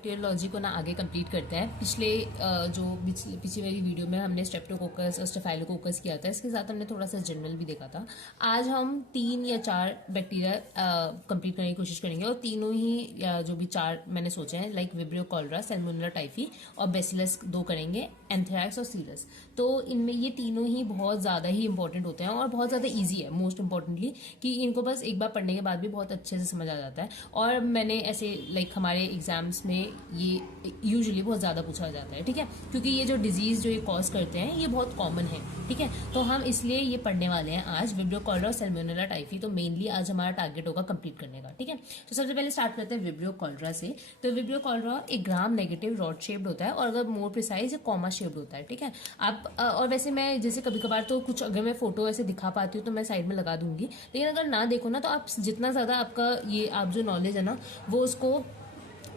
Bacteriology को ना आगे कंप्लीट करते हैं। पिछली वाली वीडियो में हमने स्ट्रेप्टोकोकस और स्टेफाइलोकोकस किया था, इसके साथ हमने थोड़ा सा जनरल भी देखा था। आज हम 3 या 4 बैक्टीरिया कंप्लीट करने की कोशिश करेंगे और तीनों ही जो भी 4 मैंने सोचे हैं, like vibrio cholera, Salmonella typhi और बेसिलस 2 करेंगे, एंथ्रैक्स और सीरस। तो इनमें ये तीनों ही बहुत ज़्यादा ही इंपॉर्टेंट होते हैं और बहुत ज़्यादा ईजी है, मोस्ट इंपॉर्टेंटली कि इनको बस एक बार पढ़ने के बाद भी बहुत अच्छे से समझ आ जाता है। और मैंने ऐसे लाइक हमारे एग्जाम्स में ये यूजुअली बहुत ज़्यादा पूछा जाता है, ठीक है, क्योंकि ये जो डिजीज़ जो ये कॉज करते हैं ये बहुत कॉमन है, ठीक है। तो हम इसलिए ये पढ़ने वाले हैं आज विब्रियो कॉलरा और सैल्मोनेला टाइफी। तो मेनली आज हमारा टारगेट होगा कंप्लीट करने का, ठीक है। तो सबसे पहले स्टार्ट करते हैं विब्रियो कॉलरा से। तो विब्रियो कॉलरा एक ग्राम नेगेटिव रॉड शेप्ड होता है और अगर मोर प्रिसाइज कॉमा शेप्ड होता है, ठीक है। आप और वैसे मैं जैसे कभी कभार तो कुछ अगर मैं फोटो ऐसे दिखा पाती हूँ तो मैं साइड में लगा दूंगी, लेकिन अगर ना देखो ना तो आप जितना ज़्यादा आपका ये आप जो नॉलेज है ना वो उसको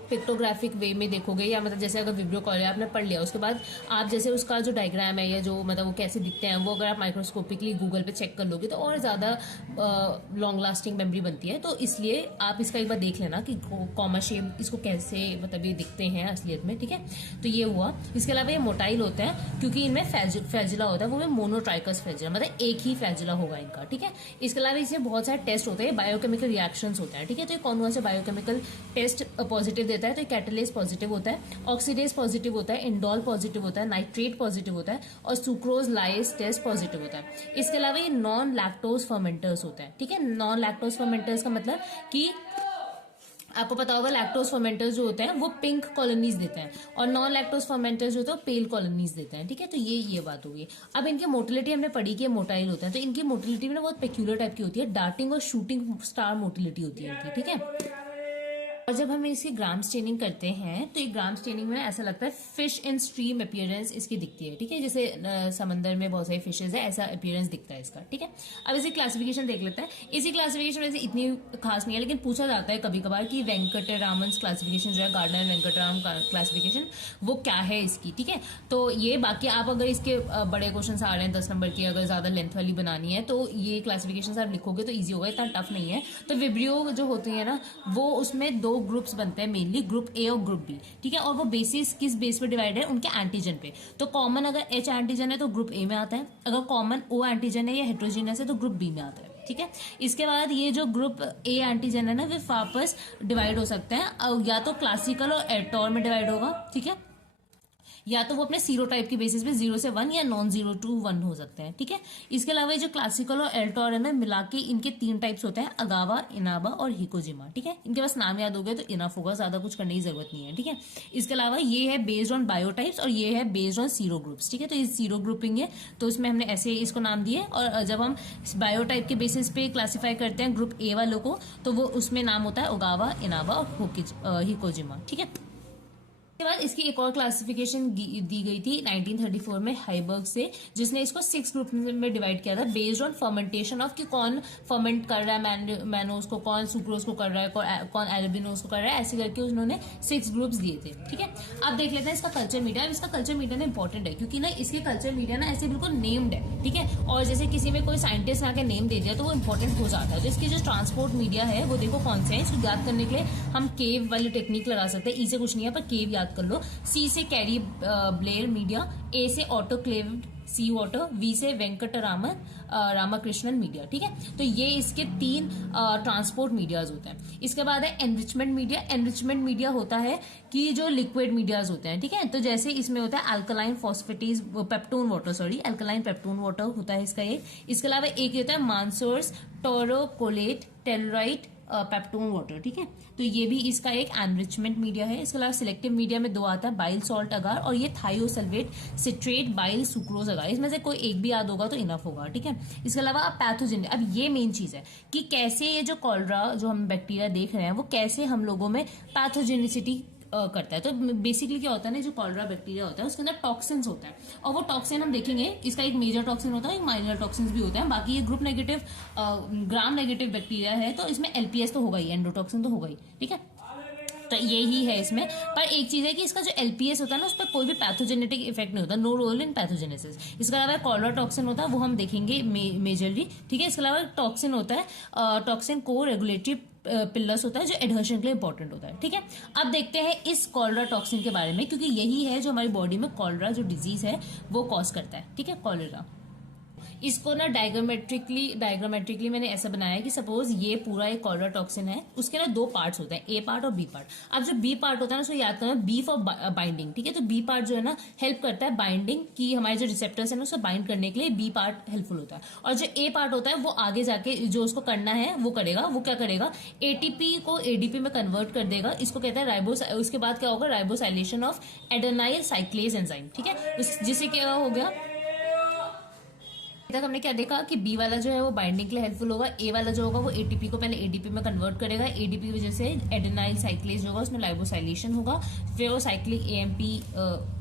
पिक्टोग्राफिक वे में देखोगे, या मतलब जैसे अगर विब्रियो कॉलरा आपने पढ़ लिया उसके बाद आप जैसे उसका जो डायग्राम है या जो मतलब वो कैसे दिखते हैं वो अगर आप माइक्रोस्कोपिकली गूगल पे चेक कर लोगे तो और ज़्यादा लॉन्ग लास्टिंग मेमोरी बनती है। तो इसलिए आप इसका एक बार देख लेना कि कॉमा शेप इसको कैसे मतलब ये दिखते हैं असलियत में, ठीक है। तो ये हुआ। इसके अलावा ये मोटाइल होता है क्योंकि इनमें फ्लैजिला होता है, वो मोनोट्राइकस फ्लैजिला, मतलब एक ही फ्लैजिला होगा इनका, ठीक है। इसके अलावा इसमें बहुत सारे टेस्ट होते हैं, बायोकेमिकल रिएक्शंस होते हैं, ठीक है। तो कौन से बायोकेमिकल टेस्ट पॉजिटिव देता है, तो कैटलेस पॉजिटिव होता है, ऑक्सीडेज पॉजिटिव होता है, इंडोल पॉजिटिव होता है, नाइट्रेट पॉजिटिव होता है और सुक्रोज लाइस टेस्ट पॉजिटिव होता है। इसके अलावा ये नॉन लैक्टोज फर्मेंटर्स होते हैं, ठीक है। नॉन लैक्टोज फर्मेंटर्स का मतलब कि आपको पता होगा लैक्टोज फर्मेंटर्स जो होते हैं वो पिंक कॉलोनीज देते हैं और नॉन लैक्टोज फर्मेंटर्स जो होते हैं पेल कॉलोनीज देते हैं, ठीक है। तो ये बात होगी। अब इनकी मोटिलिटी हमने पढ़ी कि मोटाइल होता है, तो इनकी मोटिलिटी में ना बहुत पेक्यूलर टाइप की होती है, डार्टिंग और शूटिंग स्टार मोटिलिटी होती है इनकी, ठीक है। और जब हम इसकी ग्राम स्टेनिंग करते हैं तो ये ग्राम स्टेनिंग में ऐसा लगता है फिश इन स्ट्रीम अपीयरेंस इसकी दिखती है, ठीक है। जैसे समंदर में बहुत सारी फिशेज है ऐसा अपीयरेंस दिखता है इसका, ठीक है। अब इसकी क्लासिफिकेशन देख लेते हैं। इसी क्लासिफिकेशन वैसे इतनी खास नहीं है, लेकिन पूछा जाता है कभी कभार कि वेंकटरामन क्लासिफिकेशन जो है, गार्डनर वेंकटराम क्लासिफिकेशन, वो क्या है इसकी, ठीक है। तो ये बाकी आप अगर इसके बड़े क्वेश्चन आ रहे हैं 10 नंबर के, अगर ज्यादा लेंथ वाली बनानी है तो ये क्लासिफिकेशन आप लिखोगे तो ईजी होगा, इतना टफ नहीं है। तो विब्रियो जो होती है ना वो उसमें 2 ग्रुप्स बनते हैं मेनली, ग्रुप ए और ग्रुप बी, ठीक है। और वो बेसिस किस बेस पे डिवाइड है, उनके एंटीजन पे। तो कॉमन अगर एच एंटीजन है तो ग्रुप ए में आता है, अगर कॉमन ओ एंटीजन है या हेट्रोजीनियस है तो ग्रुप बी में आता है, ठीक है। इसके बाद ये जो ग्रुप ए एंटीजन है ना वे वापस डिवाइड हो सकते हैं, या तो क्लासिकल और एटोर में डिवाइड होगा, ठीक है, या तो वो अपने सीरो टाइप की बेसिस पे 0 से 1 या नॉन 0 to 1 हो सकते हैं, ठीक है। इसके अलावा जो क्लासिकल और एल्टोर है ना मिला के इनके 3 टाइप्स होते हैं, अगावा, इनाबा और हिकोजिमा, ठीक है। इनके पास नाम याद हो गए तो इनफ होगा, ज्यादा कुछ करने की जरूरत नहीं है, ठीक है। इसके अलावा ये है बेस्ड ऑन बायोटाइप्स और ये है बेस्ड ऑन सीरो ग्रुप्स, ठीक है। तो ये सीरो ग्रुपिंग है तो इसमें हमने ऐसे इसको नाम दिए, और जब हम बायोटाइप के बेसिस पे क्लासीफाई करते हैं ग्रुप ए वालों को तो वो उसमें नाम होता है ओगावा, इनाबा और हिकोजिमा, ठीक है। उसके बाद इसकी एक और क्लासिफिकेशन दी गई थी 1934 में हाइबर्ग से, जिसने इसको 6 ग्रुप में डिवाइड किया था बेस्ड ऑन फर्मेंटेशन ऑफ कि कौन फर्मेंट कर रहा है मैनोज को, कौन सुक्रोज को कर रहा है, कौन एल्बिनोज को कर रहा है, ऐसे करके उन्होंने 6 ग्रुप्स दिए थे, ठीक है। अब देख लेते हैं इसका कल्चर मीडिया। इसका कल्चर मीडिया ना इंपॉर्टेंट है क्योंकि ना इसके कल्चर मीडिया ना ऐसे बिल्कुल नेम्ड है, ठीक है। और जैसे किसी में कोई साइंटिस्ट आके नेम दे दिया तो वो इंपॉर्टेंट हो जाता है। तो इसकी जो ट्रांसपोर्ट मीडिया है वो देखो कौन से है, इसको याद करने के लिए हम केव वाली टेक्निक लगा सकते हैं। ई से कुछ नहीं है पर केव याद कर लो। सी से कैरी ब्लेयर मीडिया, ए से ऑटोक्लेव्ड सी वाटर, वी से वेंकटरामन रामाकृष्णन मीडिया, ठीक है। तो ये इसके 3 ट्रांसपोर्ट मीडियाज होते हैं। इसके बाद है एनरिचमेंट मीडिया। एनरिचमेंट मीडिया होता है कि जो लिक्विड मीडियाज होते हैं, ठीक है। तो जैसे इसमें होता है alkaline phosphatase peptone water, alkaline peptone water होता है इसका एक। इसके अलावा एक होता है मानसोर्स टोरोकोलेट टेलराइट पेप्टोन वाटर, ठीक है। तो ये भी इसका एक एनरिचमेंट मीडिया है। इसके अलावा सिलेक्टिव मीडिया में 2 आता है, बाइल सॉल्ट अगार और ये थायोसल्फेट सिट्रेट बाइल सुक्रोज अगार। इसमें से कोई एक भी याद होगा तो इनफ होगा, ठीक है। इसके अलावा पैथोजन, अब ये मेन चीज है कि कैसे ये जो कॉलरा जो हम बैक्टीरिया देख रहे हैं वो कैसे हम लोगों में पैथोजेनिसिटी करता है। तो बेसिकली क्या होता है ना, जो कॉलरा बैक्टीरिया होता है उसके अंदर टॉक्सिन्स होते हैं और वो टॉक्सिन हम देखेंगे इसका एक मेजर टॉक्सिन होता है, एक माइनर टॉक्सिन्स भी होते हैं। बाकी ये group negative gram negative bacteria है तो इसमें एलपीएस तो होगा ही, एंडोटॉक्सिन तो होगा ही, ठीक है। तो यही है इसमें। पर एक चीज है कि इसका जो एलपीएस होता है ना उस पर कोई भी पैथोजेनेटिक इफेक्ट नहीं होता, नो रोल इन पैथोजेनेसिस। इसके अलावा कॉलरा टॉक्सिन होता है वो हम देखेंगे मेजरली, ठीक है। इसके अलावा टॉक्सिन होता है, टॉक्सिन को रेगुलेटरी पिल्लस होता है जो एडहर्शन के लिए इंपॉर्टेंट होता है। ठीक है, अब देखते हैं इस कॉलरा टॉक्सिन के बारे में, क्योंकि यही है जो हमारी बॉडी में कॉलरा जो डिजीज है वो कॉज करता है। ठीक है, कॉलरा। इसको ना डायग्रामेट्रिकली मैंने ऐसा बनाया है कि सपोज ये पूरा एक कॉलरा टॉक्सिन है, उसके ना दो पार्ट्स होते हैं, ए पार्ट और बी पार्ट। अब जो बी पार्ट होता है ना उसको याद करना, बी फॉर बाइंडिंग। ठीक है, तो बी पार्ट जो है ना हेल्प करता है बाइंडिंग की, हमारे जो रिसेप्टर्स है ना उसको बाइंड करने के लिए बी पार्ट हेल्पफुल होता है। और जो ए पार्ट होता है वो आगे जाके जो उसको करना है वो करेगा। वो क्या करेगा, एटीपी को एडीपी में कन्वर्ट कर देगा। इसको कहता है राइबोस। उसके बाद क्या होगा, राइबोसाइलेशन ऑफ एडेनाइल साइक्लेज एंजाइम। ठीक है, जिससे क्या हो गया, तक हमने क्या देखा कि बी वाला जो है वो बाइंडिंग के लिए हेल्पफुल होगा, ए वाला जो होगा वो एटीपी को पहले एडीपी में कन्वर्ट करेगा, एडीपी की वजह से एडेनाइल साइक्लेज होगा, उसमें लाइबोसाइलेशन होगा, फिर वो साइक्लिक एएमपी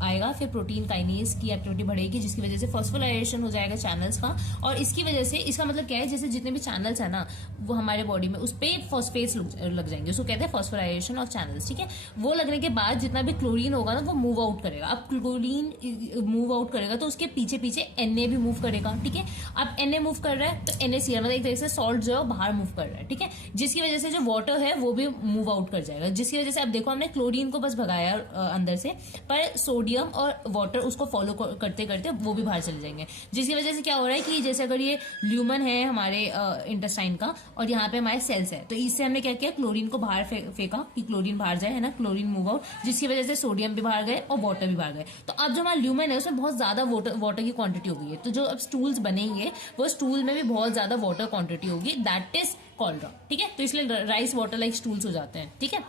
आएगा, फिर प्रोटीन काइनेज की एक्टिविटी बढ़ेगी जिसकी वजह से फॉस्फोराइलेशन हो जाएगा चैनल्स का। और इसकी वजह से इसका मतलब क्या है, जैसे जितने भी चैनल्स है ना वो हमारे बॉडी में उस पर फॉस्फेट्स लग जाएंगे, उसको कहते हैं फॉस्फोराइलेशन ऑफ चैनल्स। ठीक है, वो लगने के बाद जितना भी क्लोरीन होगा ना वो मूव आउट करेगा। अब क्लोरीन मूव आउट करेगा तो उसके पीछे पीछे एनए भी मूव करेगा। ठीक है, अब एनए मूव कर रहा है तो NaCl मतलब एक तरीके से सॉल्ट जो है बाहर मूव कर रहा है। ठीक है, जिसकी वजह से जो वाटर है वो भी मूव आउट कर जाएगा, जिसकी वजह से अब देखो हमने क्लोरीन को बस भगाया अंदर से, पर सोडियम और वाटर उसको फॉलो करते करते वो भी बाहर चले जाएंगे। जिसकी वजह से क्या हो रहा है कि जैसे अगर ये ल्यूमन है हमारे इंटेस्टाइन का और यहाँ पे हमारे सेल्स है, तो इससे हमने क्या किया, क्लोरीन को बाहर फेंका कि क्लोरीन बाहर जाए, है ना, क्लोरीन मूव आउट, जिसकी वजह से सोडियम भी बाहर गए और वाटर भी बाहर गए। तो अब जो हमारा ल्यूमन है उसमें बहुत ज्यादा वाटर की क्वांटिटी हो गई है, तो जो अब स्टूल्स बनेंगे वो स्टूल में भी बहुत ज्यादा वाटर क्वांटिटी होगी, दैट इज कॉलरा। ठीक है, तो इसलिए राइस वाटर लाइक स्टूल्स हो जाते हैं। ठीक है,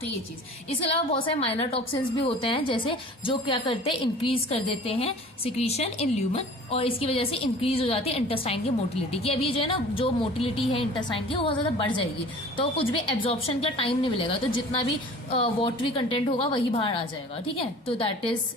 तो ये चीज। इसके अलावा बहुत सारे माइनर टॉक्सिन्स भी होते हैं, जैसे जो क्या करते हैं, इंक्रीज कर देते हैं सिक्रीशन इन ल्यूमन, और इसकी वजह से इंक्रीज हो जाती है इंटेस्टाइन की मोटिलिटी की। अभी जो है ना जो मोटिलिटी है इंटेस्टाइन की वो बहुत ज्यादा बढ़ जाएगी, तो कुछ भी एब्जॉर्प्शन का टाइम नहीं मिलेगा, तो जितना भी वाटरी कंटेंट होगा वही बाहर आ जाएगा। ठीक है, तो दैट इज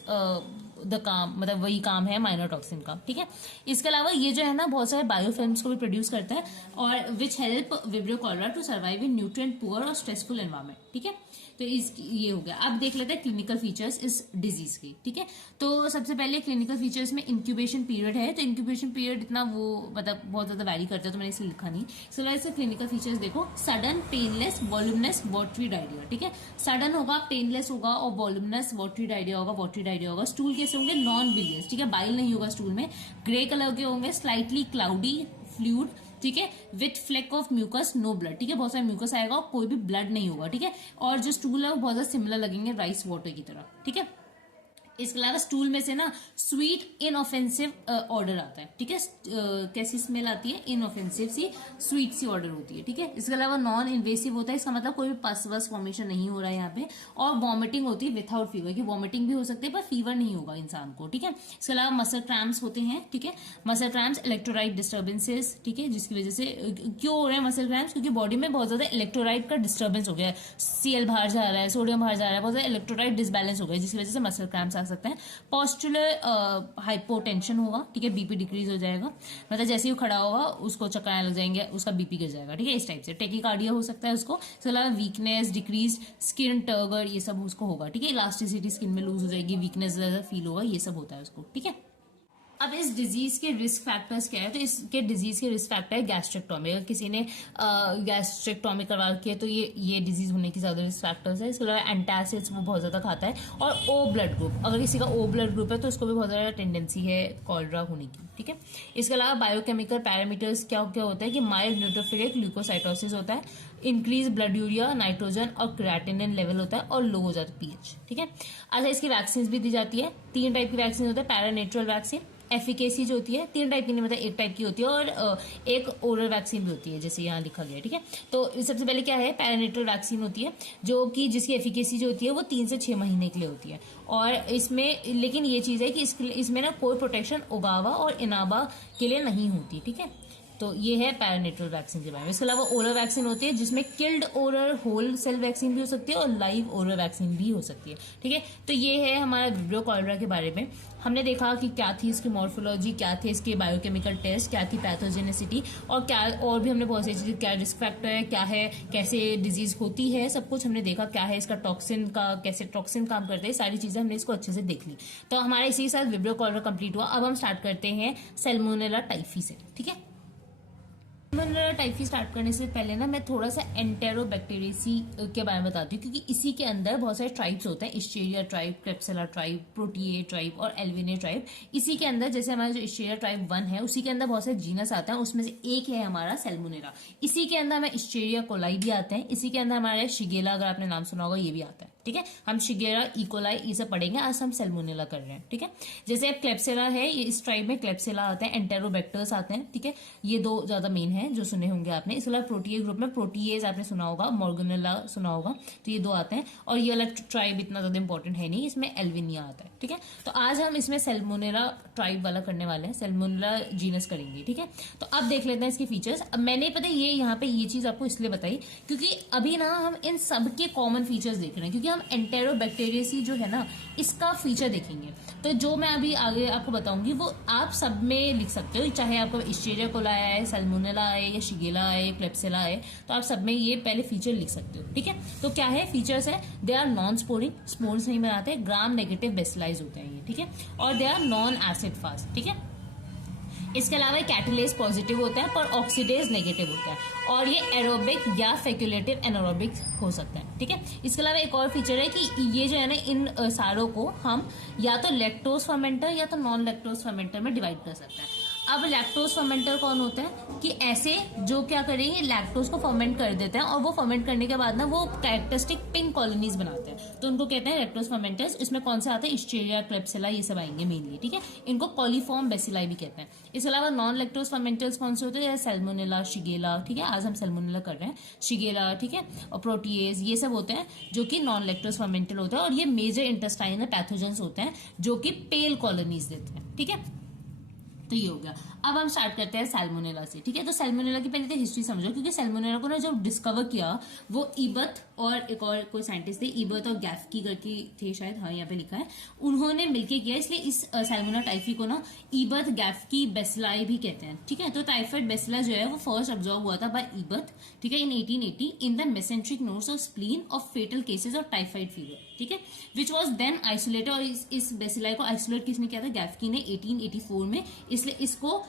द काम, मतलब वही काम है माइनर टॉक्सिन का। ठीक है, इसके अलावा ये जो है ना बहुत सारे बायोफिल्म्स को भी प्रोड्यूस करता है, और which help Vibrio cholera to survive in nutrient poor और स्ट्रेसफुल एनवायरमेंट। ठीक है, तो ये हो गया। अब देख लेते हैं क्लिनिकल फीचर्स इस डिजीज की। ठीक है, तो सबसे पहले क्लिनिकल फीचर्स में इंक्यूबेशन पीरियड है, तो इंक्यूबेशन पीरियड इतना वो मतलब बहुत ज्यादा वैरी करता है, तो मैंने इसे लिखा नहीं। इसके बाद इसके क्लिनिकल फीचर्स देखो, sudden painless voluminous watery diarrhoea. ठीक है, सडन होगा, पेनलेस होगा और वॉल्यूमिनस वाटरी डायरिया होगा, वाटरी डायरिया होगा। स्टूल कैसे होंगे, नॉन बिलियस। ठीक है, बाइल नहीं होगा स्टूल में, ग्रे कलर के होंगे, स्लाइटली क्लाउडी फ्लूइड। ठीक है, with flake of mucus, no blood. ठीक है, बहुत सारा म्यूकस आएगा और कोई भी ब्लड नहीं होगा। ठीक है, और जो स्टूल है वो बहुत ज्यादा सिमिलर लगेंगे राइस वाटर की तरह। ठीक है, इसके अलावा स्टूल में से ना स्वीट इनऑफेंसिव ऑर्डर आता है। ठीक है, कैसी स्मेल आती है, इनऑफेंसिव सी स्वीट सी ऑर्डर होती है। ठीक है, इसके अलावा नॉन इन्वेसिव होता है, इसका मतलब कोई भी पस वस फॉर्मेशन नहीं हो रहा है यहाँ पे, और वॉमिटिंग होती है विदाउट फीवर, की वॉमिटिंग भी हो सकती है पर फीवर नहीं होगा इंसान को। ठीक है, इसके अलावा मसल क्रैम्प्स होते हैं। ठीक है, मसल क्रैम्प्स, इलेक्ट्रोलाइट डिस्टर्बेंसेस। ठीक है, जिसकी वजह से क्यों हो रहे हैं मसल क्रैम्प्स, क्योंकि बॉडी में बहुत ज्यादा इलेक्ट्रोलाइट का डिस्टर्बेंस हो गया है, Cl बाहर जा रहा है, सोडियम बाहर जा रहा है, बहुत ज्यादा इलेक्ट्रोलाइट डिसबैलेंस हो गया है, जिसकी वजह से मसल क्रैम्प्स आ सकते हैं। पॉस्टुलर हाइपोटेंशन होगा। ठीक है, बीपी डिक्रीज हो जाएगा, मतलब जैसे ही खड़ा होगा उसको चक्कर आने लग जाएंगे, उसका बीपी गिर जाएगा। ठीक है, इस टाइप से टेकिकार्डिया हो सकता है उसको। इसके अलावा वीकनेस, डिक्रीज स्किन टर्गर, ये सब उसको होगा। ठीक है, इलास्टिसिटी स्किन में लूज हो जाएगी, वीकनेस ज्यादा फील होगा, ये सब होता है उसको। ठीक है, अब इस डिजीज के रिस्क फैक्टर्स क्या है, तो इसके डिजीज के रिस्क फैक्टर है गैस्ट्रेक्टोमी। अगर किसी ने गैस्ट्रेक्टोमी करवा रखी है तो ये डिजीज होने की ज्यादा रिस्क फैक्टर्स है। इसके अलावा एंटासिड्स वो बहुत ज्यादा खाता है, और ओ ब्लड ग्रुप, अगर किसी का ओ ब्लड ग्रुप है तो उसको भी बहुत ज्यादा टेंडेंसी है कॉलरा होने की। ठीक है, इसके अलावा बायोकेमिकल पैरामीटर्स क्या क्या होता है कि माइल्ड न्यूट्रोफिलिक ल्यूकोसाइटोसिस होता है, इंक्रीज ब्लड यूरिया, नाइट्रोजन और क्रिएटिनिन लेवल होता है, और लो हो जाता है पीएच। ठीक है, अच्छा इसकी वैक्सीन भी दी जाती है, 3 टाइप की वैक्सीन होता है। पैरानेचुरल वैक्सीन, एफिकेसी जो होती है 3 टाइप की नहीं, मतलब 1 टाइप की होती है, और एक ओरल वैक्सीन भी होती है, जैसे यहाँ लिखा गया है। ठीक है, तो सबसे पहले क्या है, पैरानेटल वैक्सीन होती है, जो कि जिसकी एफिकेसी जो होती है वो 3 से 6 महीने के लिए होती है, और इसमें लेकिन ये चीज है कि इसमें ना कोई प्रोटेक्शन उगावा और इनाबा के लिए नहीं होती। ठीक है, तो ये है पैरानेटल वैक्सीन के बारे में। इसके अलावा ओरल वैक्सीन होती है, जिसमें killed oral whole cell vaccine भी हो सकती है और लाइव ओरल वैक्सीन भी हो सकती है। ठीक है, तो ये है हमारा विब्रियो कॉलरा के बारे में। हमने देखा कि क्या थी इसकी मॉर्फोलॉजी, क्या थे इसके बायोकेमिकल टेस्ट, क्या थी पैथोजेनिसिटी, और क्या और भी हमने बहुत सी चीजें, क्या रिस्क फैक्टर है, क्या है, कैसे डिजीज होती है, सब कुछ हमने देखा। क्या है इसका टॉक्सिन का, कैसे टॉक्सिन काम करते हैं, सारी चीजें हमने इसको अच्छे से देख ली। तो हमारा इसी के साथ विब्रियो कॉलरा कंप्लीट हुआ। अब हम स्टार्ट करते हैं सैल्मोनेला टाइफी से। ठीक है, सैल्मोनेला टाइफी स्टार्ट करने से पहले ना मैं थोड़ा सा एंटेरोबैक्टीरियसी के बारे में बताती हूँ, क्योंकि इसी के अंदर बहुत सारे ट्राइब्स होते हैं, इस्चेरिया ट्राइब, क्लेप्सिला ट्राइब, प्रोटिए ट्राइब और एल्विने ट्राइब। इसी के अंदर जैसे हमारा जो इस्चेरिया ट्राइब 1 है उसी के अंदर बहुत सारे जीनस आते हैं, उसमें से एक है हमारा सैल्मोनेला। इसी के अंदर हमें इस्चेरिया कोलाई भी आते हैं, इसी के अंदर हमारे शिगेला, अगर आपने नाम सुना होगा, ये भी आता है। ठीक है, हम शिगेरा, इकोलाई ये सब पढ़ेंगे, आज हम सैल्मोनेला कर रहे हैं। ठीक है, जैसे अब क्लेप्सिला है, इस ट्राइब में क्लेप्सिला आते हैं, एंटेरोबैक्टर्स आते हैं। ठीक है, ये दो ज्यादा मेन है जो सुने होंगे आपने। इसके अलावा प्रोटीए ग्रुप में प्रोटीएज आपने सुना होगा, मॉर्गेनेला सुना होगा, तो ये दो आते हैं। और ये वाला ट्राइब इतना ज्यादा इंपॉर्टेंट है नहीं, इसमें एल्विनिया आता है। ठीक है, तो आज हम इसमें सैल्मोनेला ट्राइब वाला करने वाले हैं, सैल्मोनेला जीनस करेंगे। ठीक है, तो अब देख लेते हैं इसके फीचर्स। अब मैंने पता ये यहाँ पे ये चीज आपको इसलिए बताई क्योंकि अभी ना हम इन सब के कॉमन फीचर्स देख रहे हैं, क्योंकि हम एंटेरोबैक्टीरियसी जो है ना इसका फीचर देखेंगे। तो जो मैं अभी आगे आपको बताऊंगी वो आप सब में लिख सकते हो, चाहे आपको इस्चेरिया कोलाई आए, सैल्मोनेला आए या शिगेला आए, क्लेप्सिला आए, तो आप सब में ये पहले फीचर लिख सकते हो। ठीक है, तो क्या है फीचर्स है, they are non sporing, spores नहीं बनाते, ग्राम नेगेटिव बेसिलाइज होते हैं ये। ठीक है, और they are non acid fast. ठीक है, इसके अलावा कैटालेज पॉजिटिव होता है पर ऑक्सीडेज नेगेटिव होता है, और ये एरोबिक या फेक्युलेटिव एनारोबिक हो सकता है। ठीक है, इसके अलावा एक और फीचर है कि ये जो है ना इन सारों को हम या तो लैक्टोज फर्मेंटर या तो नॉन लैक्टोज फर्मेंटर में डिवाइड कर सकते हैं। अब लैक्टोज फर्मेंटर कौन होता है कि ऐसे जो क्या करेंगे, लैक्टोज को फर्मेंट कर देते हैं और वो फर्मेंट करने के बाद ना वो कैरेक्टरिस्टिक पिंक कॉलोनीज बनाते हैं, तो उनको कहते हैं लैक्टोज फर्मेंटर्स। इसमें कौन से आते हैं, इस्चेरिया, क्लेप्सिला ये सब आएंगे मेनली। ठीक है, इनको कॉलीफॉर्म बेसिलाई भी कहते हैं। इसके अलावा नॉन लैक्टोज फर्मेंटर्स कौन से होते हैं, सैल्मोनेला, शिगेला। ठीक है, आज हम सैल्मोनेला कर रहे हैं, शिगेला। ठीक है, और प्रोटीएज ये सब होते हैं जो कि नॉन लैक्टोज फर्मेंटर होता है, और ये मेजर इंटेस्टाइनल पैथोजेंस होते हैं जो कि पेल कॉलोनीज देते हैं। ठीक है, तो ये हो गया। अब हम स्टार्ट करते हैं सैल्मोनेला से। ठीक है, तो सैल्मोनेला की पहले तो हिस्ट्री समझो, क्योंकि सैल्मोनेला को ना जब डिस्कवर किया वो इबत और एक और कोई साइंटिस्ट थे, इबत और गैफ्की करके थे शायद, हाँ यहाँ पे लिखा है, उन्होंने मिलके किया, इसलिए इस सैल्मोनेला टाइफी को ना इबत, गैफ्की, बेसिलाई भी कहते हैं। ठीक है, तो टाइफाइड बेसिला जो है वो फर्स्ट ऑब्जर्व हुआ था बाय इबत। ठीक है, in 1880 in the mesenteric nodes of spleen of fatal cases of typhoid fever. ठीक है, विच वॉज देन आइसोलेटेड, और इस बेसिलाई को आइसोलेट किसने किया था, गैफ्की ने 1884 में, इसलिए इसको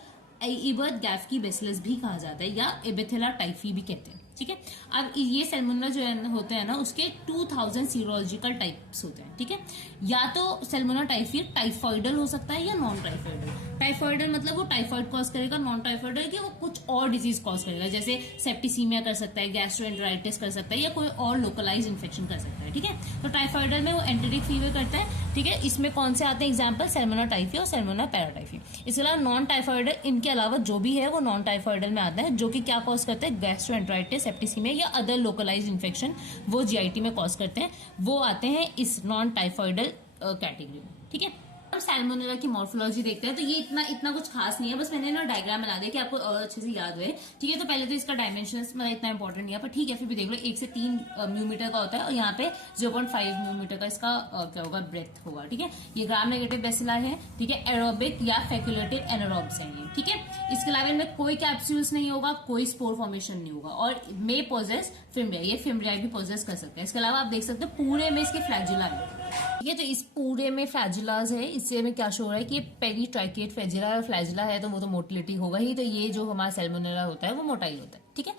इबत गैफ्की बेसिलस भी कहा जाता है, या एबेथेला टाइफी भी कहते हैं। ठीक है, अब ये सैल्मोनेला जो है होते हैं ना उसके 2000 सीरोलॉजिकल टाइप्स होते हैं। ठीक है, या तो सैल्मोनेला टाइफी टाइफॉइडल हो सकता है या नॉन टाइफॉइडल। टाइफॉइडल मतलब वो टाइफॉइड कॉज करेगा, नॉन टाइफॉइडल कि वो कुछ और डिजीज कॉज करेगा, जैसे सेप्टिसीमिया कर सकता है, गैस्ट्रोएंटेराइटिस कर सकता है, या कोई और लोकलाइज इन्फेक्शन कर सकता है। ठीक है, तो टाइफॉइडल में वो एंटेरिक फीवर करता है। ठीक है, इसमें कौन से आते हैं एग्जाम्पल, सैल्मोनेला टाइफी और सैल्मोनेला पैराटाइफी। इसके अलावा नॉन टाइफॉइडल, इनके अलावा जो भी है वो नॉन टाइफॉइडल में आता है, जो कि क्या कॉज करते हैं, गैस्ट्रोएंटेराइटिस, सेप्टिसीमिया या अदर लोकलाइज इन्फेक्शन, वो जीआईटी में कॉज करते हैं, वो आते हैं इस नॉन टाइफॉइडल कैटेगरी में। ठीक है, अब सैल्मोनेला की मॉर्फोलॉजी देखते हैं, तो ये इतना कुछ खास नहीं है, बस मैंने ना डायग्राम बना दिया कि आपको और अच्छे से याद हुए। ठीक है, तो पहले तो इसका डायमेंशंस मतलब इतना इंपॉर्टेंट नहीं है, पर ठीक है फिर भी देख लो, 1 से 3 मिलीमीटर का होता है, और यहाँ पे 0.5 मिलीमीटर का इसका क्या होगा, ब्रेथ होगा। ठीक है, ये ग्राम नेगेटिव बेसिला है। ठीक है, एरोबिक या फेक्युलेटिव एनारोब्स हैं ये। ठीक है, इसके अलावा इनमें कोई कैप्सूल्स नहीं होगा, कोई स्पोर फॉर्मेशन नहीं होगा, और मे पोजेस फिम्ब्रिया, ये फिम्ब्रिया भी पोजेस कर सकते हैं। इसके अलावा आप देख सकते हो पूरे में इसके फ्लैजिला है। ठीक है, तो इस पूरे में फ्लैजिलाज है, इससे में क्या शो हो रहा है कि पेरी ट्राइकेट फ्लैजिला और फ्लैजिला है, तो वो तो मोटिलिटी होगा ही, तो ये जो हमारा सैल्मोनेला होता है वो मोटाइल होता है। ठीक है,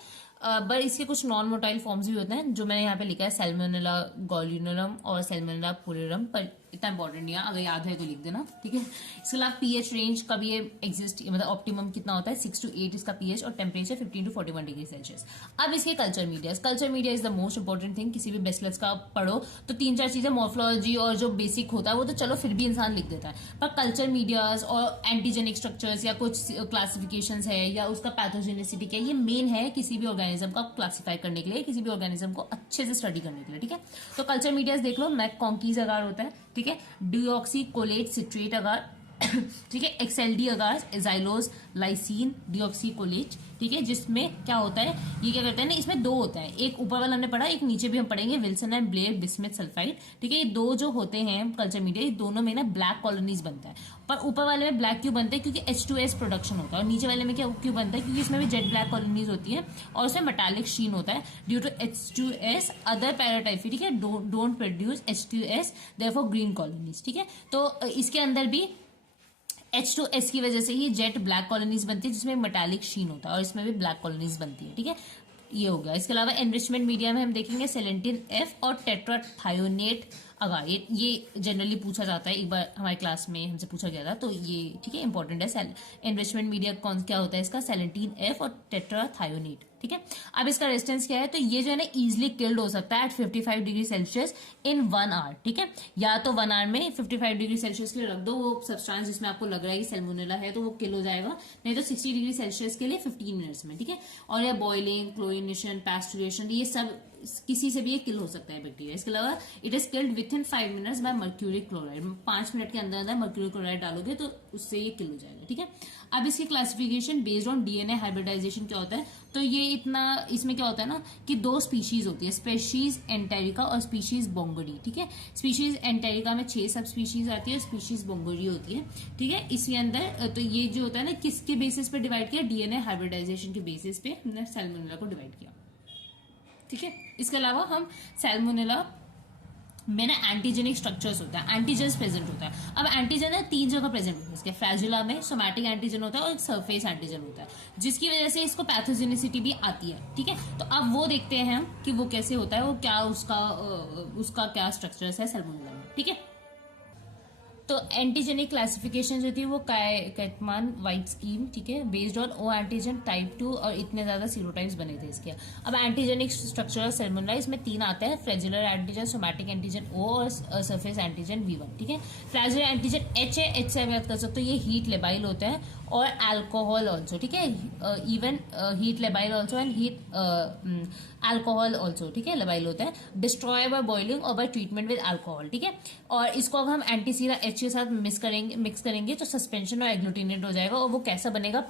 बट इसके कुछ नॉन मोटाइल फॉर्म्स भी होते हैं, जो मैंने यहाँ पे लिखा है, सैल्मोनेला गॉल्यूनरम और सैल्मोनेला पुरेरम, पर इतना इंपॉर्टेंट नहीं है, अगर याद है तो लिख देना। ठीक है, इसके अलावा पीएच रेंज का भी एग्जिस्ट, मतलब ऑप्टिमम कितना होता है, 6 to 8 इसका पीएच, और टेम्परेचर 15 to 41 डिग्री सेल्सियस। अब इसके culture media, culture media is the most important thing, किसी भी बेसिलस का पढ़ो तो 3-4 चीजें, मॉर्फोलॉजी और जो बेसिक होता है वो तो चलो फिर भी इंसान लिख देता है, पर कल्चर मीडियाज और एंटीजेनिक स्ट्रक्चर्स या कुछ क्लासिफिकेशन है या उसका पैथोजेनिसिटी क्या, ये मेन है किसी भी ऑर्गेनिज्म का क्लासिफाई करने के लिए, किसी भी ऑर्गेनिज्म को अच्छे से स्टडी करने के लिए। ठीक है, तो कल्चर मीडियाज देख लो, मैककॉन्कीज अगार होता है। ठीक है, डिऑक्सीकोलेट सिट्रेट अगार। ठीक है, एक्सएलडी अगार, एजाइलोज, लाइसिन, डिऑक्सीकोलेट। ठीक है, जिसमें क्या होता है, ये क्या करते हैं ना, इसमें 2 होता है, एक ऊपर वाला हमने पढ़ा, एक नीचे भी हम पढ़ेंगे, Wilson and Blair bismuth sulphide. ठीक है, ये 2 जो होते हैं कल्चर मीडिया, ये दोनों में ना ब्लैक कॉलोनीज बनता है, पर ऊपर वाले में ब्लैक क्यों बनते हैं, क्योंकि H2S प्रोडक्शन होता है, और नीचे वाले में क्या क्यों बनता है, क्योंकि इसमें भी जेट ब्लैक कॉलोनीज होती है और उसमें मेटालिक शीन होता है due to H2S other paratyphi. ठीक है, don't produce H2S therefore green colonies. ठीक है, तो इसके अंदर भी H2S की वजह से ही जेट ब्लैक कॉलोनीज बनती है जिसमें मेटालिक शीन होता है और इसमें भी ब्लैक कॉलोनीज बनती है। ठीक है, ये हो गया। इसके अलावा एनरिचमेंट मीडिया में हम देखेंगे सेलेंटिन F और टेट्राथायोनेट अगार, ये जनरली पूछा जाता है, एक बार हमारी क्लास में हमसे पूछा गया था, तो ये ठीक है इंपॉर्टेंट है। एनरिचमेंट मीडिया कौन क्या होता है इसका, सेलेंटिन F और टेट्राथायोनेट। ठीक है, अब इसका रेजिस्टेंस क्या है, तो ये जो है ना इजिली किल्ड हो सकता है at 55 degree Celsius in 1 hour. ठीक है, या तो 1 आवर में 55 डिग्री सेल्सियस के लिए रख दो वो सब्सटेंस जिसमें आपको लग रहा है कि सैल्मोनेला है तो वो किल हो जाएगा, नहीं तो 60 डिग्री सेल्सियस के लिए 15 मिनट्स में। ठीक है, और ये बॉइलिंग, क्लोरिनेशन, पैस्चुरेशन, ये सब किसी से भी ये किल हो सकता है बैक्टीरिया। इसके अलावा it is killed with in 5 minutes bye mercury chloride, 5 minute के अंदर अंदर मर्क्यूरी क्लोराइड डालोगे तो उससे ये किल हो जाएगा। ठीक है, अब इसकी classification based on DNA hybridization क्या होता है, तो ये इतना इसमें क्या होता है ना कि 2 स्पीशीज होती है, स्पेशीज एंटेरिका और स्पीशीज बोंगोडी। ठीक है, स्पीशीज एंटेरिका में 6 सब स्पीशीज आती है, स्पीशीज बोंगोडी होती है। ठीक है, इसके अंदर तो ये जो होता है ना किसके बेसिस पे डिवाइड किया, डीएनए हाइब्रिडाइजेशन के बेसिस पे हमने सैल्मोनेला को डिवाइड किया। ठीक है, इसके अलावा हम सैल्मोनेला में ना एंटीजेनिक स्ट्रक्चर्स होता है, एंटीजन प्रेजेंट होता है। अब एंटीजन है 3 जगह प्रेजेंट होता है, इसके फ्लैजुला में सोमैटिक एंटीजन होता है और एक सरफेस एंटीजन होता है, जिसकी वजह से इसको पैथोजेनिसिटी भी आती है। ठीक है, तो अब वो देखते हैं हम कि वो कैसे होता है, वो क्या उसका क्या स्ट्रक्चर्स है सैल्मोनेला में। ठीक है, तो एंटीजेनिक क्लासिफिकेशन जो थी वो कैटमान वाइट स्कीम, ठीक है, based on O antigen type 2 और इतने ज्यादा सीरोटाइप्स बने थे इसके। अब एंटीजेनिक स्ट्रक्चर सैल्मोनेला इसमें 3 आते हैं, flagellar antigen, somatic antigen O और सरफेस एंटीजन V1। ठीक है, फ्लैजुलर एंटीजन H है, H से याद कर सकते हो, ये हीट लेबाइल होता है और अल्कोहल ऑल्सो। ठीक है, even heat labile also and heat alcohol also. ठीक है, लेबाइल होता है, डिस्ट्रॉय बाय बॉइलिंग और बाय ट्रीटमेंट विद अल्कोहल। ठीक है, और इसको अब हम एंटीसीरा H के साथ मिक्स करेंगे तो सस्पेंशन और एग्लूटिनेट हो जाएगा और वो कैसा बनेगा,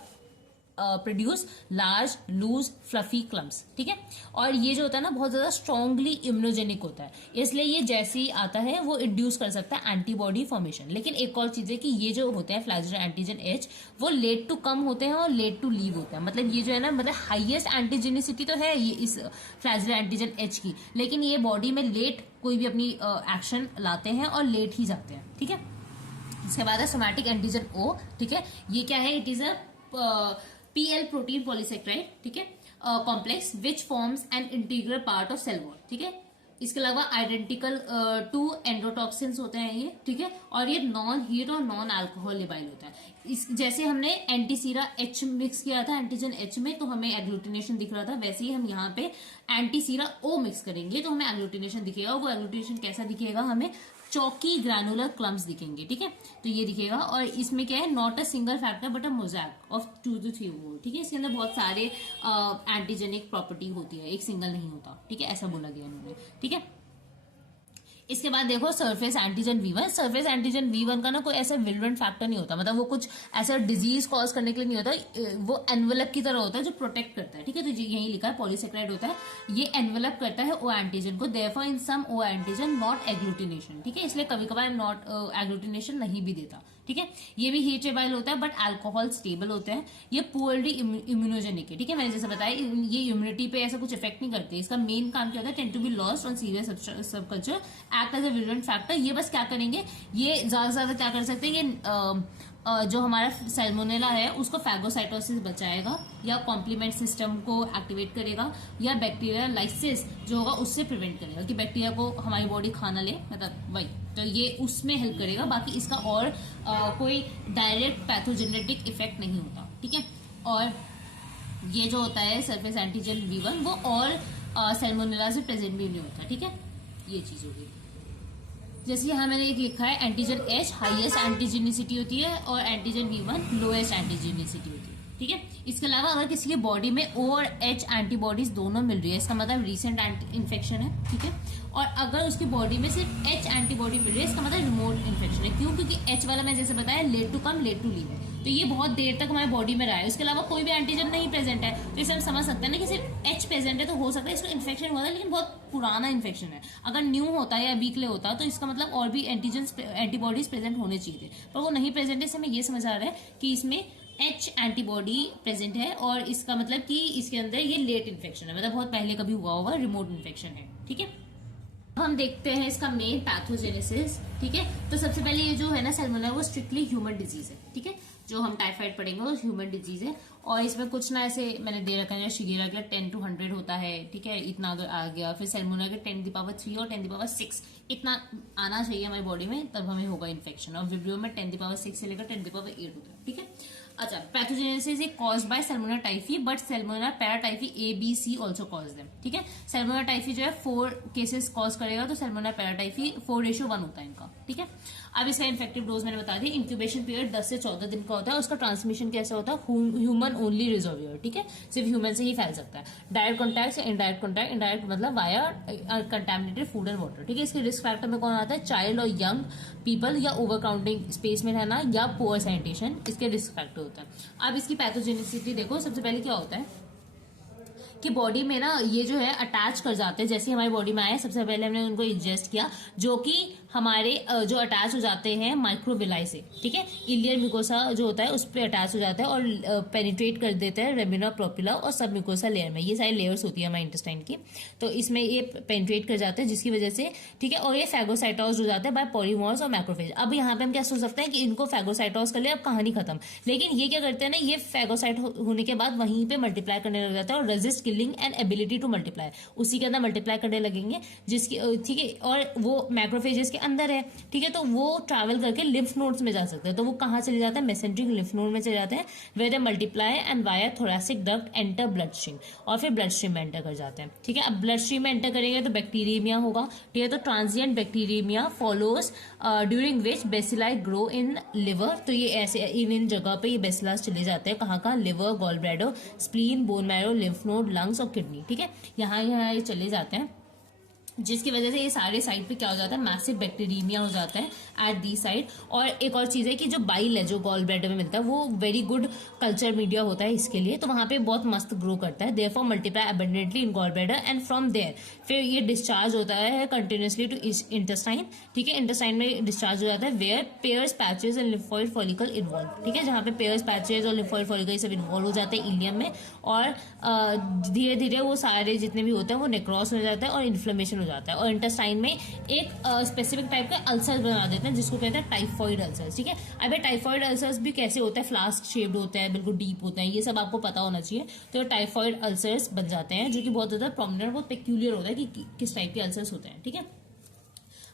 produce large loose fluffy clumps. ठीक है, और ये जो होता है ना बहुत ज्यादा स्ट्रांगली इम्यूनोजेनिक होता है, इसलिए ये जैसे ही आता है वो इंड्यूस कर सकता है एंटीबॉडी फॉर्मेशन। लेकिन एक और चीज है कि ये जो होते हैं फ्लैजुलर एंटीजन H वो लेट टू कम होते हैं और लेट टू लीव होते हैं। मतलब ये जो है ना मतलब हाईएस्ट एंटीजेनिसिटी तो है ये इस फ्लैजुलर एंटीजन H की, लेकिन ये बॉडी में लेट कोई भी अपनी एक्शन लाते हैं और लेट ही जाते हैं। ठीक है, इसके बाद है सोमैटिक एंटीजन O। ठीक है, ये क्या है, it is a PL protein polysaccharide. ठीक है, complex which forms an integral part of cell wall. ठीक है, इसके अलावा आइडेंटिकल 2 एंडोटॉक्सिन्स होते हैं ये। ठीक है, और ये नॉन हीट और नॉन अल्कोहल लिबाइल होता है। इस जैसे हमने एंटीसीरा H मिक्स किया था एंटीजन H में तो हमें एग्लूटिनेशन दिख रहा था, वैसे ही हम यहाँ पे एंटीसीरा O मिक्स करेंगे तो हमें एग्लूटिनेशन दिखेगा। वो एग्लूटिनेशन कैसा दिखेगा, हमें चौकी ग्रैनुलर क्लम्स दिखेंगे। ठीक है, तो ये दिखेगा और इसमें क्या है, not a single factor but a mosaic of 2 to 3 वो। ठीक है, इसके अंदर बहुत सारे एंटीजेनिक प्रॉपर्टी होती है, एक सिंगल नहीं होता। ठीक है, ऐसा बोला गया इन्होंने। ठीक है, इसके बाद देखो surface antigen V1। Surface antigen V1 का ना कोई ऐसा विलरेंट फैक्टर नहीं होता, मतलब वो कुछ ऐसा डिजीज कॉज करने के लिए नहीं होता, वो एनवेलप की तरह होता है जो प्रोटेक्ट करता है। ठीक है, तो यही लिखा है पॉलीसेक्राइड होता है, ये एनवेलप करता है ओ एंटीजन को, therefore in some O antigen not agglutination. ठीक है, इसलिए कभी कभार नॉट एग्लूटिनेशन नहीं भी देता। ठीक है, ये भी हीट लेबाइल होता है बट अल्कोहल स्टेबल होते हैं, ये पुअरली इम्यूनोजेनिक है। ठीक है, मैंने जैसे बताया ये इम्यूनिटी पे ऐसा कुछ इफेक्ट नहीं करते, इसका मेन काम क्या होता है, tend to be lost on severe subculture, act as a virulent factor. ये बस क्या करेंगे, ये ज्यादा से ज्यादा क्या कर सकते हैं, ये जो हमारा सैल्मोनेला है उसको फैगोसाइटोसिस बचाएगा या कॉम्प्लीमेंट सिस्टम को एक्टिवेट करेगा या बैक्टीरिया लाइसिस जो होगा उससे प्रिवेंट करेगा कि बैक्टीरिया को हमारी बॉडी खाना ले, मतलब वही, तो ये उसमें हेल्प करेगा। बाकी इसका और कोई डायरेक्ट पैथोजेनेटिक इफेक्ट नहीं होता। ठीक है, और ये जो होता है सरफेस एंटीजन V1 वो और सैल्मोनेला से प्रेजेंट भी नहीं होता। ठीक है, ये चीज होगी। जैसे यहाँ मैंने एक लिखा है एंटीजन H हाईएस्ट एंटीजेनिसिटी होती है और एंटीजन V1 लोएस्ट एंटीजेनिसिटी होती है। ठीक है, इसके अलावा अगर किसी की बॉडी में O और H एंटीबॉडीज दोनों मिल रही है, इसका मतलब रीसेंट इन्फेक्शन है। ठीक है, और अगर उसकी बॉडी में सिर्फ H एंटीबॉडी मिल रही है, इसका मतलब रिमोट इन्फेक्शन है। क्यों, क्योंकि H वाला मैं जैसे बताया late to come late to leave है, तो ये बहुत देर तक हमारे बॉडी में रहा है, उसके अलावा कोई भी एंटीजन नहीं प्रेजेंट है, तो इसे हम समझ सकते हैं ना कि सिर्फ H प्रेजेंट है तो हो सकता है इसको इन्फेक्शन हुआ था, लेकिन बहुत पुराना इन्फेक्शन है। अगर न्यू होता है या वीकली होता तो इसका मतलब और भी एंटीबॉडीज प्रेजेंट होने चाहिए थे, पर वो नहीं प्रेजेंट है। इससे हमें ये समझ आ रहा है कि इसमें H एंटीबॉडी प्रेजेंट है और इसका मतलब कि इसके अंदर ये लेट इन्फेक्शन है, मतलब बहुत पहले कभी हुआ होगा, रिमोट इन्फेक्शन है। ठीक है, अब हम देखते हैं इसका मेन पैथोजेनेसिस। ठीक है, तो सबसे पहले ये जो है ना सैल्मोनेला वो स्ट्रिक्टली ह्यूमन डिजीज है। ठीक है, जो हम टाइफाइड पढ़ेंगे वो ह्यूमन डिजीज है, और इसमें कुछ ना ऐसे मैंने दे रखा है शिगेरा के 10 to 100 होता है। ठीक है, इतना अगर आ गया, फिर सैल्मोनेला के 10⁻³ और 10⁻⁶ इतना आना चाहिए हमारी बॉडी में, तब हमें होगा इन्फेक्शन। और विब्रियो में 10⁻⁶ से लेकर 10⁸ होता है। ठीक है, अच्छा, pathogenesis is caused by Salmonella typhi, but Salmonella paratyphi A B C also cause them. ठीक है, सैल्मोनेला टाइफी जो है 4 केसेस कॉज करेगा, तो सैल्मोनेला पैराटाइफी 4:1 होता है इनका। ठीक है, अब इसका इन्फेक्टिव डोज मैंने बता दी। इंक्यूबेशन पीरियड 10 से 14 दिन का होता है। उसका ट्रांसमिशन कैसे होता है, ह्यूमन ओनली रिजर्वियर। ठीक है, सिर्फ ह्यूमन से ही फैल सकता है। डायरेक्ट कॉन्टैक्ट या इनडायरेक्ट कॉन्टैक्ट, इनडायरेक्ट मतलब via contaminated food and water. ठीक है, इसके रिस्क फैक्टर में कौन आता है, चाइल्ड और यंग पीपल, या ओवर क्राउडिंग स्पेस में रहना, या पुअर सैनिटेशन, इसके रिस्क फैक्टर होता है। अब इसकी पैथोजेनिसिटी देखो, सबसे पहले क्या होता है कि बॉडी में ना ये जो है अटैच कर जाते हैं। जैसे हमारी बॉडी में आए, सबसे पहले हमने उनको इंजेस्ट किया, जो कि हमारे जो अटैच हो जाते हैं माइक्रोबिलाई से। ठीक है, इलियर म्यूकोसा जो होता है उस पर अटैच हो जाता है और पेनिट्रेट कर देता है रेमिना प्रोपिला और सब म्यूकोसा लेयर में। ये सारी लेयर्स होती है हमारे इंटेस्टाइन की, तो इसमें ये पेनिट्रेट कर जाते हैं, जिसकी वजह से ठीक है, और ये फैगोसाइटोज हो जाता है बाय पॉलीमर्स और मैक्रोफेज। अब यहाँ पे हम क्या सोच सकते हैं कि इनको फैगोसाइटोज कर ले, अब कहानी खत्म। लेकिन ये क्या करते हैं ना, ये फैगोसाइट होने के बाद वहीं पे मल्टीप्लाई करने लग जाता है और resist killing and ability to multiply, उसी के अंदर मल्टीप्लाई करने लगेंगे, जिसकी ठीक है, और वो मैक्रोफेजेस के अंदर है। ठीक है, तो वो ट्रैवल करके लिम्फ नोड्स में जा सकते हैं। तो वो कहाँ चले जाते हैं, मेसेंट्रिक लिम्फ नोड में चले जाते हैं, where they multiply and via thoracic duct enter blood stream, और फिर ब्लड स्ट्रीम में एंटर कर जाते हैं। ठीक है, अब ब्लड स्ट्रीम में एंटर करेंगे तो बैक्टीरियमिया होगा। ठीक है, तो transient bacteraemia follows during which bacilli grow in liver. तो ये ऐसे इन जगह पे ये बेसिलास चले जाते हैं, कहाँ कहाँ, liver, gall bladder, spleen, bone marrow, lymph node, lungs और किडनी। ठीक है, यहाँ ये चले जाते हैं, जिसकी वजह से ये सारे साइड पे क्या हो जाता है, मैसिव बैक्टीरियमिया हो जाता है एट दी साइड। और एक और चीज़ है कि जो बाइल है जो गॉल ब्लैडर में मिलता है वो वेरी गुड कल्चर मीडिया होता है इसके लिए, तो वहाँ पे बहुत मस्त ग्रो करता है। Therefore multiply abundantly in gall bladder and from there फिर ये डिस्चार्ज होता है कंटिन्यूसली टू इंटेस्टाइन। ठीक है, इंटेस्टाइन में डिस्चार्ज हो जाता है where Peyer's patches and lymphoid follicle involve. ठीक है, जहाँ पे पेयर्स पैचेज और लिम्फोइड फॉलिकल सब इन्वॉल्व हो जाते हैं इलियम में, और धीरे धीरे वो सारे जितने भी होते हैं वो नेक्रोस हो जाता है और इन्फ्लेमेशन हो जाता है, और इंटेस्टाइन में एक स्पेसिफिक टाइप का अल्सर बना देते हैं जिसको कहते हैं टाइफॉइड अल्सर्स। ठीक है, अब ये टाइफॉइड अल्सर्स भी कैसे होता है, फ्लास्क शेप्ड होता है, बिल्कुल डीप होता है, ये सब आपको पता होना चाहिए। तो टाइफॉइड अल्सर्स बन जाते हैं, जो कि बहुत ज्यादा प्रोमिनेंट, बहुत पेक्यूलियर होता है कि किस टाइप के अल्सर्स होते हैं। ठीक है,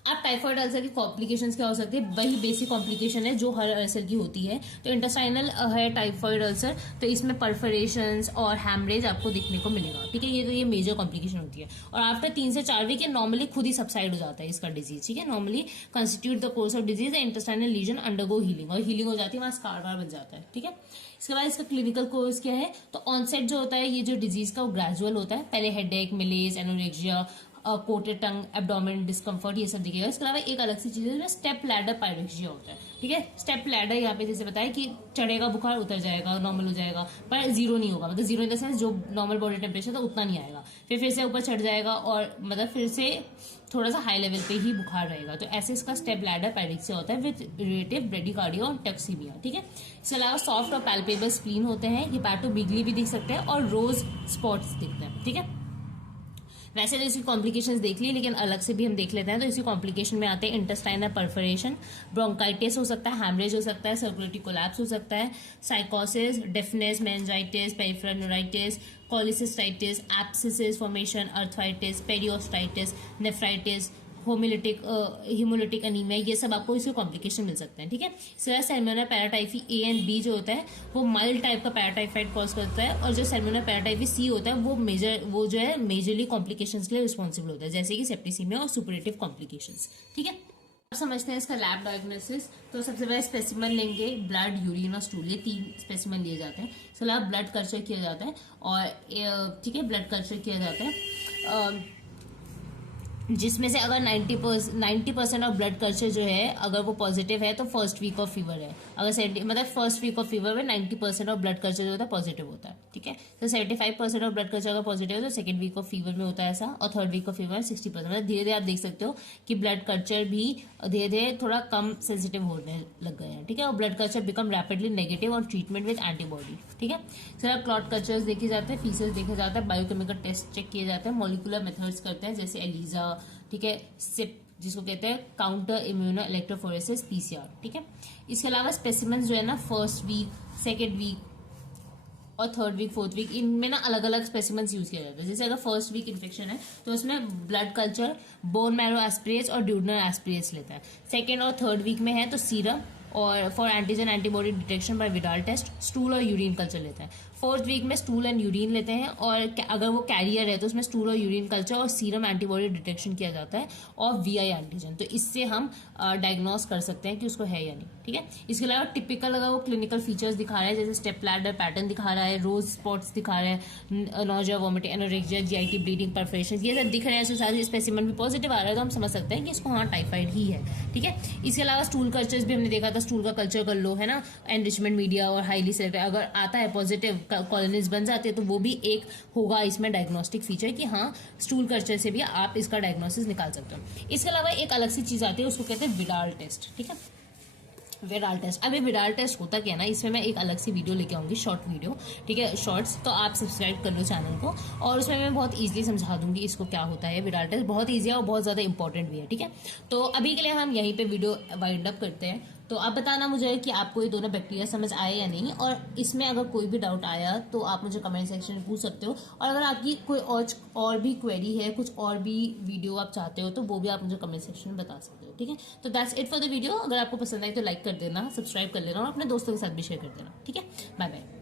अब टाइफॉइड अल्सर की कॉम्प्लिकेशंस क्या हो सकती है, वही बेसिक कॉम्प्लिकेशन है जो हर अल्सर की होती है। तो इंटेस्टाइनल है टाइफॉइड अल्सर, तो इसमें परफोरेशंस और हैमरेज आपको देखने को मिलेगा। ठीक है, ये मेजर कॉम्प्लिकेशन होती है, और आफ्टर 3 से 4 वीक नॉर्मली खुद ही सबसाइड हो जाता है इसका डिजीज। ठीक है, normally constitute the course of disease, intestinal lesion undergo healing, और हीलिंग हो जाती है, वहाँ स्कार वार बन जाता है। ठीक है, इसके बाद इसका क्लिनिकल कोर्स क्या है, तो ऑनसेट जो होता है ये जो डिजीज का वो ग्रेजुअल होता है। पहले हेडेक, मिलेज, एनोरेक्सिया, कोटेड टंग, एब्डोमेन डिस्कम्फर्ट, ये सब दिखेगा। इसके अलावा एक अलग सी चीज है स्टेप लैडर पायरेक्सिया होता है। ठीक है, स्टेप लैडर यहाँ पे जैसे बताया कि चढ़ेगा बुखार, उतर जाएगा, नॉर्मल हो जाएगा, पर जीरो नहीं होगा, मतलब जीरो इन द सेंस जो नॉर्मल बॉडी टेम्परेचर था उतना नहीं आएगा, फिर से ऊपर चढ़ जाएगा, और मतलब फिर से थोड़ा सा हाई लेवल पे ही बुखार रहेगा। तो ऐसे इसका स्टेप लैडर पायरेक्सिया होता है विद रिलेटिव ब्रेडिकार्डिया और टैक्सीमिया। ठीक है, इसके अलावा सॉफ्ट और पैल्पेबल स्प्लीन होते हैं, हिपैटोबिगली भी दिख सकते हैं, और रोज स्पॉट्स दिखते हैं। ठीक है, वैसे तो इसकी कॉम्प्लिकेशंस देख ली, लेकिन अलग से भी हम देख लेते हैं। तो इसकी कॉम्प्लिकेशन में आते हैं इंटेस्टाइनल परफोरेशन, ब्रोंकाइटिस हो सकता है, हैमरेज हो सकता है, सर्कुलेटरी कोलैप्स हो सकता है, साइकोसिस, deafness, meningitis, peripheral neuritis, cholecystitis, abscess formation, arthritis, periostitis, nephritis, haemolytic anaemia, ये सब आपको इसके कॉम्प्लिकेशन मिल सकते हैं। ठीक है, इसके Salmonella paratyphi A and B जो होता है वो माइल्ड टाइप का पैराटाइफाइड कॉज करता है, और जो सैल्मोनेला पैराटाइफी C होता है वो जो है मेजरली कॉम्प्लिकेशंस के लिए रिस्पॉन्सिबल होता है, जैसे कि सेप्टिसीमिया और सुपरेटिव कॉम्प्लिकेशंस। ठीक है, अब समझते हैं इसका लैब डायग्नोसिस। तो सबसे पहले स्पेसिमेन लेंगे, ब्लड, यूरिन और स्टूल, ये 3 स्पेसिमेन लिए जाते हैं। इसके अलावा ब्लड कल्चर किया जाता है, और ठीक है ब्लड कल्चर किया जाता है, जिसमें से अगर 90% ऑफ ब्लड कल्चर जो है अगर वो पॉजिटिव है तो फर्स्ट वीक ऑफ फीवर है। अगर मतलब फर्स्ट वीक ऑफ फीवर में 90% ऑफ ब्लड कल्चर जो होता है पॉजिटिव होता है। ठीक है, तो 75% ऑफ ब्लड कल्चर अगर पॉजिटिव है तो सेकंड वीक ऑफ फीवर में होता है ऐसा, और थर्ड वीक ऑफ फीवर में 60%। मतलब धीरे धीरे आप देख सकते हो कि ब्लड कल्चर भी धीरे धीरे थोड़ा कम सेंसिटिव होने लग गए हैं। ठीक है, और blood culture become rapidly negative और ट्रीटमेंट विद एंटीबॉडी। ठीक है, सर क्लॉट कल्चर्स देखे जाते हैं, फीसेस देखे जाते हैं, बायोकेमिकल टेस्ट चेक किए जाते हैं, मॉलिकुलर मेथड्स करते हैं जैसे एलिजा, ठीक है, सिप जिसको कहते हैं काउंटर इम्यूनो इलेक्ट्रोफोरेसिस PCR, ठीक है। इसके अलावा स्पेसिमेंस जो है ना फर्स्ट वीक, सेकेंड वीक और थर्ड वीक, फोर्थ वीक, इनमें ना अलग अलग स्पेसिमेंस यूज किया जाता है। जैसे अगर फर्स्ट वीक इन्फेक्शन है तो उसमें ब्लड कल्चर, बोन मैरो एस्पिरेट्स और ड्यूडनल एस्पिरेट्स लेता है। सेकेंड और थर्ड वीक में है तो सीरम और for antigen antibody detection by Widal test stool और यूरिन कल्चर लेते हैं। फोर्थ वीक में स्टूल एंड यूरिन लेते हैं और अगर वो कैरियर है तो उसमें स्टूल और यूरिन कल्चर और सीरम एंटीबॉडी डिटेक्शन किया जाता है और VI एंटीजन। तो इससे हम डायग्नोस कर सकते हैं कि उसको है या नहीं, ठीक है। इसके अलावा टिपिकल अगर वो क्लिनिकल फीचर्स दिखा रहा है, जैसे स्टेप लैडर पैटर्न दिखा रहा है, रोज स्पॉट्स दिखा रहा है, nausea, vomiting, anorexia, GIT, bleeding, perforation, ये सब दिख रहे हैं, ऐसे सारे स्पेसिमेन भी पॉजिटिव आ रहा है तो हम समझ सकते हैं कि इसको हाँ टाइफाइड ही है, ठीक है। इसके अलावा स्टूल कल्चर्स भी हमने देखा था, स्टूल का कल्चर कर लो, है ना, एनरिचमेंट मीडिया और हाईली सेलेक्टेड अगर आता है पॉजिटिव कॉलोनीज बन जाते हैं तो वो भी एक होगा इसमें डायग्नोस्टिक फीचर कि हाँ स्टूल कल्चर से भी आप इसका डायग्नोसिस निकाल सकते हो। इसके अलावा एक अलग सी चीज आती है, उसको कहते हैं विडाल टेस्ट, ठीक है। विडाल टेस्ट, अब ये विडाल टेस्ट होता क्या है ना, इसमें मैं एक अलग सी वीडियो लेके आऊंगी, शॉर्ट वीडियो, ठीक है, शॉर्ट्स, तो आप सब्सक्राइब कर लो चैनल को और उसमें मैं बहुत इजीली समझा दूंगी इसको क्या होता है। विडाल टेस्ट बहुत ईजी है और बहुत ज़्यादा इंपॉर्टेंट भी है, ठीक है। तो अभी के लिए हम यहीं पे वीडियो वाइंड अप करते हैं। तो आप बताना मुझे कि आपको ये दोनों बैक्टीरिया समझ आए या नहीं, और इसमें अगर कोई भी डाउट आया तो आप मुझे कमेंट सेक्शन में पूछ सकते हो, और अगर आपकी कोई और भी क्वेरी है, कुछ और भी वीडियो आप चाहते हो तो वो भी आप मुझे कमेंट सेक्शन में बता सकते हो, ठीक है। तो that's it for the video. अगर आपको पसंद आए तो लाइक कर देना, सब्सक्राइब कर लेना और अपने दोस्तों के साथ भी शेयर कर देना, ठीक है। Bye bye.